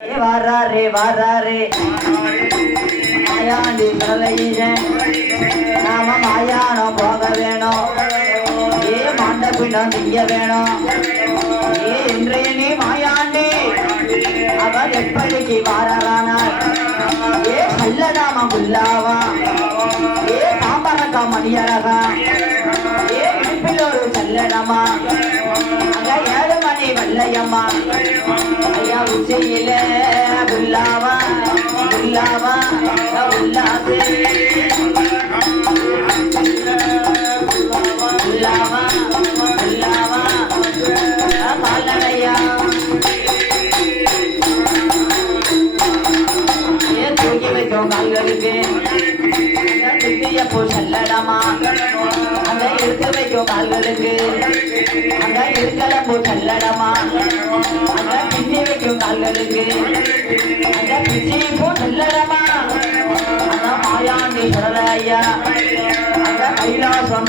வாராரே வாராரே மாயாண்டி சொல்லலையேன் நாம மாயானம் போக வேணும் ஏ மாண்டபிடம் செய்ய வேணும் ஏ இன்றைய நீ மாயாண்டி அவர் எப்படிக்கு வாரானார் ஏ கல்லடாம புல்லாவா ஏ பாம்பரக்கா மணியழகா ஏ இடுப்பில் ஒரு செல்லடமா அங்க 7 மணி வல்லையம்மா ஐயா உச்சியில புல்லாவா புல்லாவா புல்லாவே புல்லாவா புல்லாவா பாலனையா ஏ தூக்கி வைக்கும் கால்களுக்கு எப்போ செல்லடமா அங்க எடுத்து வைக்கும் கால்களுக்கு அங்க இருக்கலப்போ செல்லடமா அங்க பின்னி வைக்கும் கால்களுக்கு அங்க பின்னி போ செல்லடமா அங்க மாயாண்டி சொல்லலையா அங்க கைலாசம்